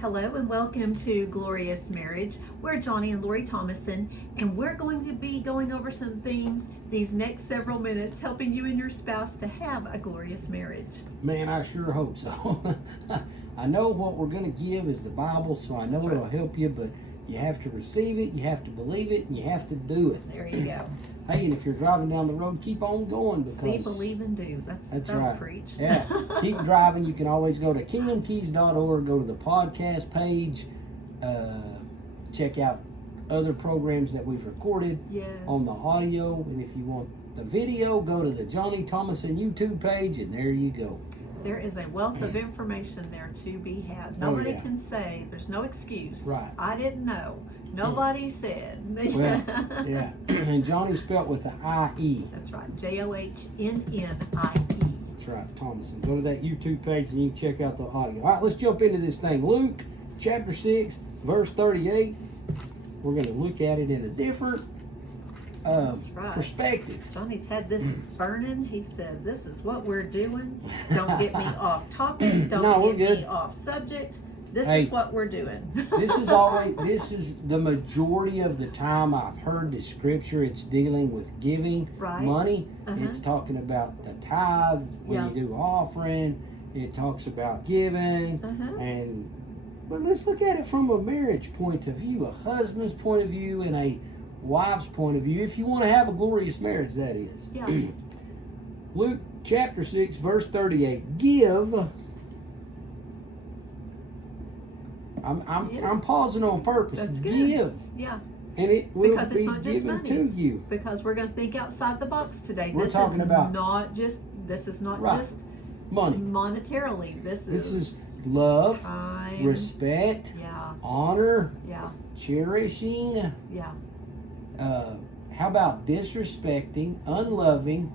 Hello and welcome to Glorious Marriage. We're Johnny and Lori Thomason, and we're going to be going over some things these next several minutes, helping you and your spouse to have a glorious marriage. Man, I sure hope so. I know what we're going to give is the Bible, so I know That's right. It'll help you, but you have to receive it, you have to believe it, and you have to do it. There you go. Hey, and if you're driving down the road, keep on going because See, believe, and do. That'll right. preach. Yeah, keep driving. You can always go to kingdomkeys.org, go to the podcast page, check out other programs that we've recorded on the audio, and if you want the video, go to the Johnny Thomason YouTube page, and there you go. There is a wealth of information there to be had. Nobody can say, there's no excuse. Right. I didn't know. Nobody said. Well, yeah. And Johnny spelt with the I-E. That's right. Johnnnie. That's right, Thomason. Go to that YouTube page and you can check out the audio. All right, let's jump into this thing. Luke chapter 6, verse 38. We're going to look at it in a different perspective. Johnny's had this burning. He said, this is what we're doing. Don't get me off topic. Don't get me off subject. This is what we're doing. This is the majority of the time I've heard the scripture. It's dealing with giving money. It's talking about the tithe when you do offering. It talks about giving. But let's look at it from a marriage point of view, a husband's point of view, and a wife's point of view. If you want to have a glorious marriage, that is. Yeah. Luke chapter 6, verse 38. Give. I'm pausing on purpose. That's good. Give. Yeah. And it will because be it's not just given money. to you. Because we're going to think outside the box today. This is not just money. Monetarily. This is love, time, respect, honor, cherishing. Yeah. How about disrespecting, unloving,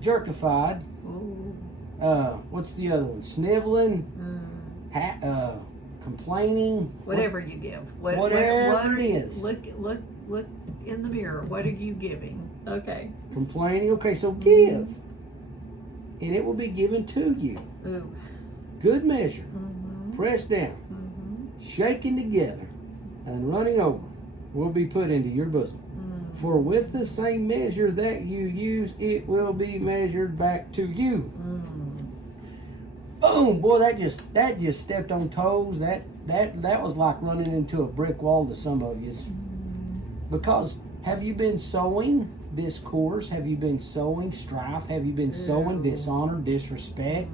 jerkified? What's the other one? Sniveling, complaining. Whatever you give. Whatever it is. Look in the mirror. What are you giving? Okay. Complaining. Okay, so give. And it will be given to you. Ooh. Good measure. Pressed down. Shaken together. And running over will be put into your bosom. For with the same measure that you use, it will be measured back to you. Boom! Boy, that just stepped on toes. That was like running into a brick wall to some of you. Because have you been sowing discourse? Have you been sowing strife? Have you been sowing dishonor, disrespect?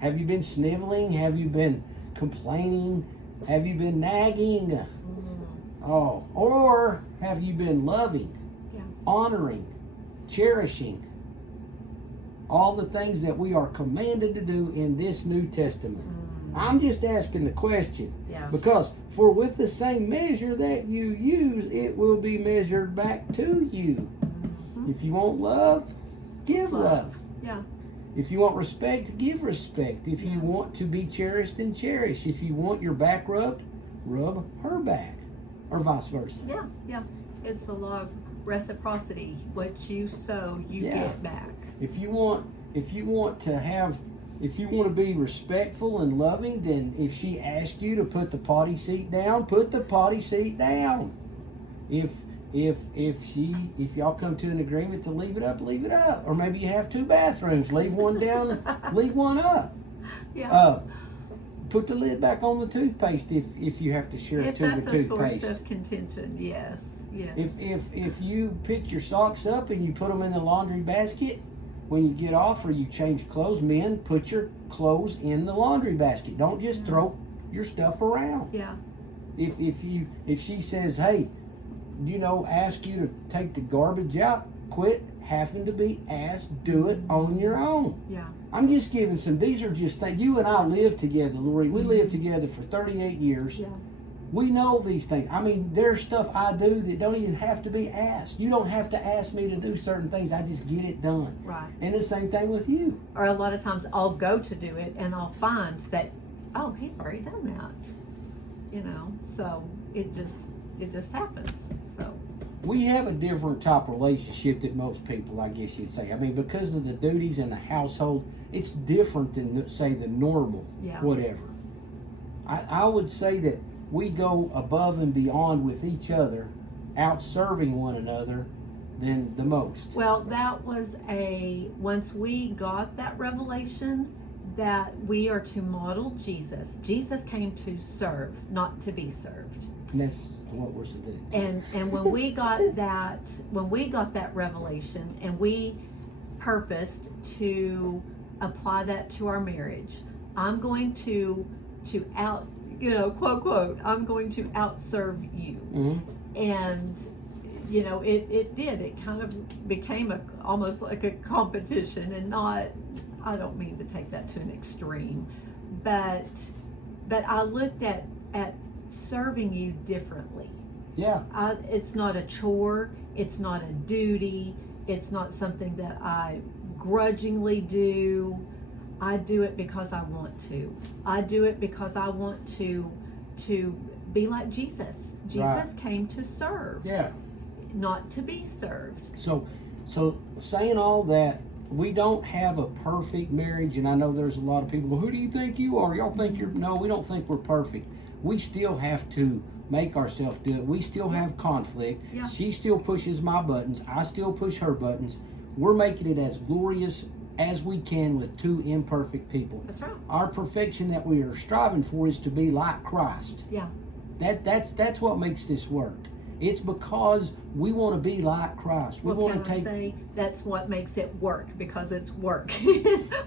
Have you been sniveling? Have you been complaining? Have you been nagging? Or have you been loving, honoring, cherishing? All the things that we are commanded to do in this New Testament. I'm just asking the question. Because for with the same measure that you use, it will be measured back to you. If you want love, give love. If you want respect, give respect. If you want to be cherished, then cherish. If you want your back rubbed, rub her back. Or vice versa. Yeah. It's the law of reciprocity. What you sow, you get back. If you want to be respectful and loving, then if she asks you to put the potty seat down, put the potty seat down. If y'all come to an agreement to leave it up, leave it up. Or maybe you have two bathrooms, leave one down, leave one up. Put the lid back on the toothpaste if you have to share a tube of toothpaste. If that's a source of contention, yes. If you pick your socks up and you put them in the laundry basket, when you get off or you change clothes, men, put your clothes in the laundry basket. Don't just throw your stuff around. If she says, hey, ask you to take the garbage out, quit having to be asked, do it on your own. I'm just giving these are just things. You and I live together, Lori. We lived together for 38 years. We know these things. I mean, there's stuff I do that don't even have to be asked. You don't have to ask me to do certain things. I just get it done. Right. And the same thing with you. Or a lot of times I'll go to do it and I'll find that, he's already done that. So it just happens. So we have a different type of relationship than most people, I guess you'd say. I mean, because of the duties in the household, it's different than, say, the normal whatever. I would say that we go above and beyond with each other, out serving one another than the most. Well, that was once we got that revelation that we are to model Jesus. Jesus came to serve, not to be served. And that's what we're to do. And when we got that revelation, and we purposed to apply that to our marriage, I'm going to out, quote quote, I'm going to outserve you. Mm-hmm. And it kind of became almost like a competition, and not, I don't mean to take that to an extreme, but I looked at serving you differently. Yeah. It's not a chore, it's not a duty, it's not something that I grudgingly do. I do it because I want to. I do it because I want to be like Jesus. Jesus Right. came to serve. Yeah. Not to be served. So saying all that, we don't have a perfect marriage, and I know there's a lot of people go, who do you think you are? Y'all think you're, no, we don't think we're perfect. We still have to make ourselves do it. We still have conflict. Yeah. She still pushes my buttons. I still push her buttons. We're making it as glorious as we can with two imperfect people. That's right. Our perfection that we are striving for is to be like Christ. Yeah. That's what makes this work. It's because we want to be like Christ. We want to take. Say that's what makes it work, because it's work.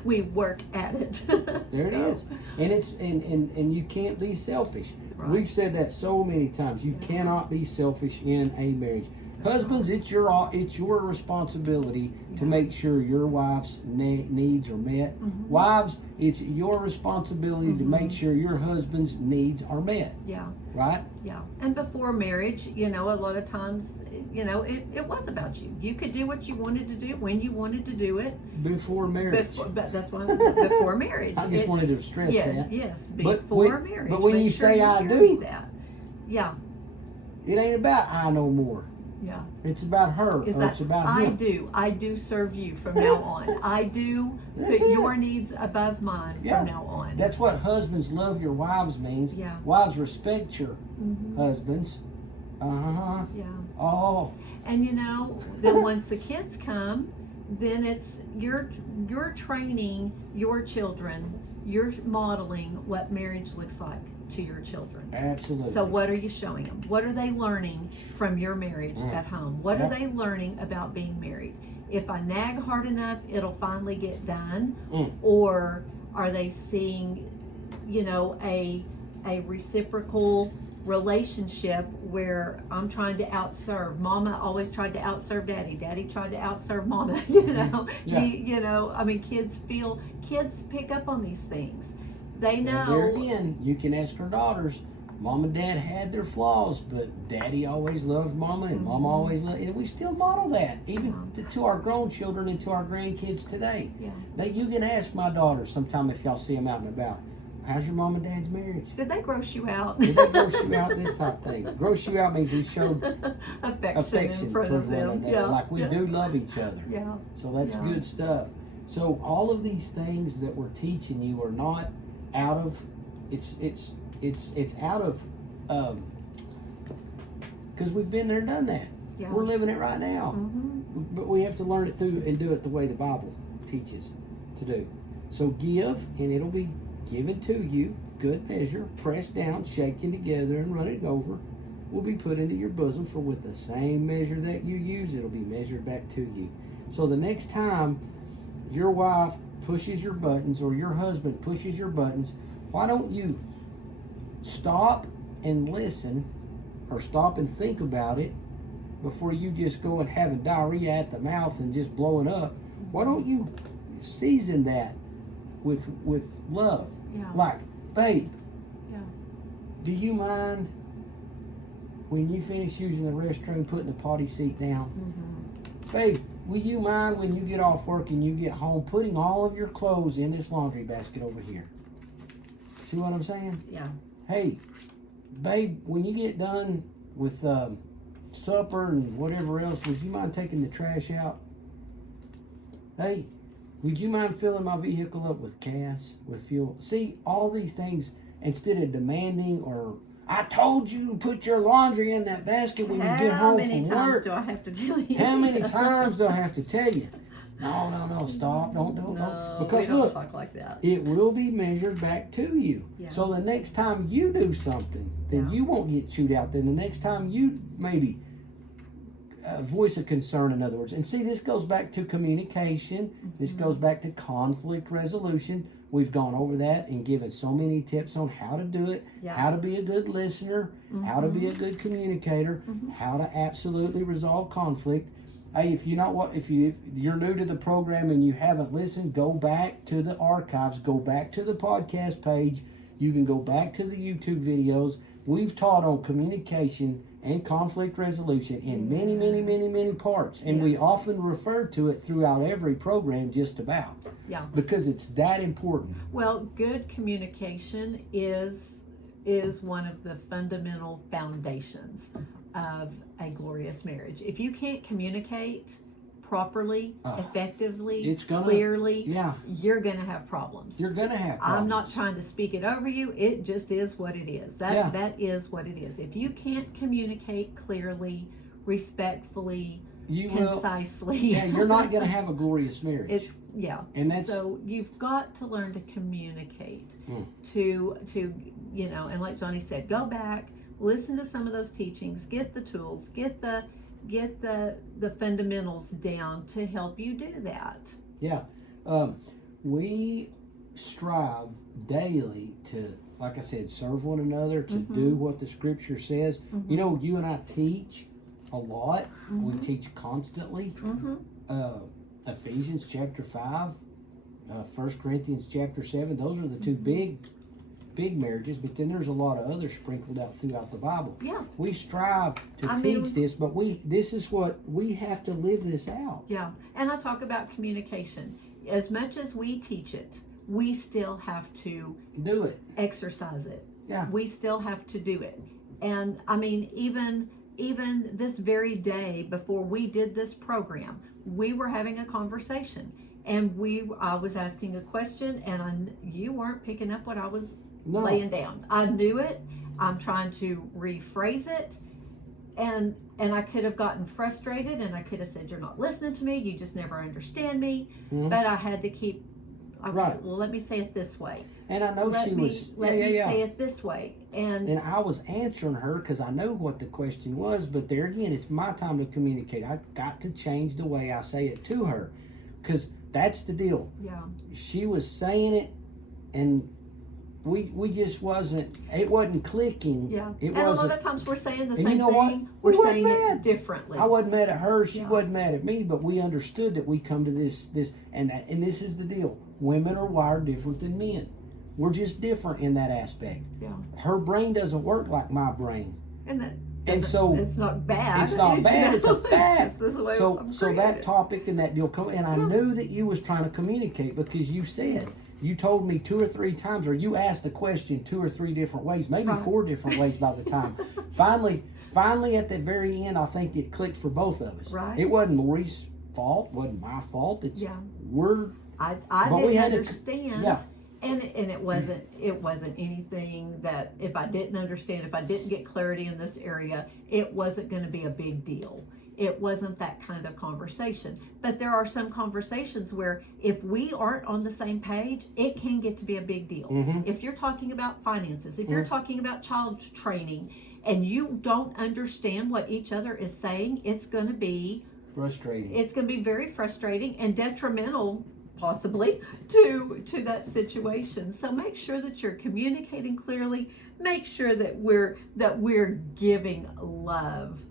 We work at it. There it is, and it's and you can't be selfish. Right. We've said that so many times. You cannot be selfish in a marriage. Husbands, it's your responsibility to make sure your wife's needs are met. Mm-hmm. Wives, it's your responsibility to make sure your husband's needs are met. Yeah. Right? Yeah. And before marriage, a lot of times, it was about you. You could do what you wanted to do when you wanted to do it. Before marriage. But that's why before marriage. I just wanted to stress that. Yes, But before marriage. But when Make you sure say I carry do, that. Yeah. it ain't about I no more. Yeah. It's about her, or it's about him. I do serve you from now on. I do That's put it. your needs above mine Yeah. from now on. That's what husbands love your wives means. Yeah. Wives respect your Mhm. husbands. Uh-huh. Yeah. Oh. And then once the kids come, then it's you're training your children, you're modeling what marriage looks like to your children. Absolutely. So what are you showing them? What are they learning from your marriage at home? What are Yep. they learning about being married? If I nag hard enough, it'll finally get done. Or are they seeing, a reciprocal relationship where I'm trying to outserve? Mama always tried to outserve daddy. Daddy tried to outserve mama. Yeah. Kids pick up on these things. They know. And there again, you can ask her daughters. Mom and dad had their flaws, but daddy always loved mama, and mama always loved, and we still model that, even to our grown children and to our grandkids today. Yeah. You can ask my daughters sometime if y'all see them out and about, how's your mom and dad's marriage? Did they gross you out? Did they gross you out? This type of thing. Gross you out means we showed affection in front towards of one them. another. Yeah. Like we do love each other. Yeah. So that's Yeah. good stuff. So all of these things that we're teaching you are not out of, it's out of, because we've been there and done that. Yeah. We're living it right now. Mm-hmm. But we have to learn it through and do it the way the Bible teaches to do. So give, and it'll be given to you, good measure, pressed down, shaken together, and running over, will be put into your bosom, for with the same measure that you use, it'll be measured back to you. So the next time your wife pushes your buttons, or your husband pushes your buttons, why don't you stop and listen, or stop and think about it before you just go and having diarrhea at the mouth and just blowing up? Why don't you season that with love? Yeah. Like, babe, Yeah. do you mind when you finish using the restroom putting the potty seat down? Mm-hmm. Babe, will you mind when you get off work and you get home putting all of your clothes in this laundry basket over here? See what I'm saying? Yeah. Hey, babe, when you get done with supper and whatever else, would you mind taking the trash out? Hey, would you mind filling my vehicle up with gas, with fuel? See, all these things instead of demanding or I told you to put your laundry in that basket when you get How home many from times work. do I have to tell you? How many times do I have to tell you? No, stop, don't do it. No, Because we don't look, talk like that. it will be measured back to you. Yeah. So the next time you do something, then Yeah. you won't get chewed out. Then the next time you maybe voice a concern, in other words. And see, this goes back to communication. This goes back to conflict resolution. We've gone over that and given so many tips on how to do it, Yeah. how to be a good listener, how to be a good communicator, how to absolutely resolve conflict. Hey, if you're new to the program and you haven't listened, go back to the archives, go back to the podcast page. You can go back to the YouTube videos. We've taught on communication and conflict resolution in many parts. And we Yes. often refer to it throughout every program just about. Yeah. Because it's that important. Well, good communication is one of the fundamental foundations of a glorious marriage. If you can't communicate properly, effectively, clearly, you're going to have problems. You're going to have problems. I'm not trying to speak it over you. It just is what it is. That is what it is. If you can't communicate clearly, respectfully, concisely, you're not going to have a glorious marriage. So you've got to learn to communicate to and like Johnny said, go back, listen to some of those teachings, get the tools, get the fundamentals down to help you do that. Yeah. We strive daily to, like I said, serve one another, to do what the scripture says. You know, you and I teach a lot. We teach constantly. Ephesians chapter 5, 1 Corinthians chapter 7, those are the two big marriages, but then there's a lot of others sprinkled out throughout the Bible. Yeah. We strive to teach this, but this is what we have to live this out. Yeah. And I talk about communication. As much as we teach it, we still have to do it. Exercise it. Yeah. We still have to do it. And I mean, even this very day before we did this program, we were having a conversation, and I was asking a question, and you weren't picking up what I was laying down. I knew it. I'm trying to rephrase it, and I could have gotten frustrated, and I could have said, "You're not listening to me. You just never understand me." But I had to keep. Right. Well, let me say it this way. And I know let me say it this way. And I was answering her because I know what the question was. But there again, it's my time to communicate. I got to change the way I say it to her, because that's the deal. Yeah. She was saying it, and we just wasn't. It wasn't clicking. Yeah. It and wasn't. A lot of times we're saying the and same you know thing. What? We're saying it differently. I wasn't mad at her. She wasn't mad at me. But we understood that we come to this and this is the deal. Women are wired different than men. We're just different in that aspect. Yeah. Her brain doesn't work like my brain. And so it's not bad. It's not bad. It's a fact. So that topic and that deal come, and I knew that you was trying to communicate, because you said you told me 2 or 3 times, or you asked the question 2 or 3 different ways, maybe 4 different ways by the time. Finally, at the very end, I think it clicked for both of us. Right. It wasn't Lori's fault. Wasn't my fault. It's I didn't understand. And it wasn't anything that, if I didn't understand, if I didn't get clarity in this area, it wasn't going to be a big deal. It wasn't that kind of conversation. But there are some conversations where if we aren't on the same page, it can get to be a big deal. If you're talking about finances, if you're talking about child training, and you don't understand what each other is saying, it's going to be frustrating. It's going to be very frustrating and detrimental, possibly, to that situation. So make sure that you're communicating clearly. Make sure that we're giving love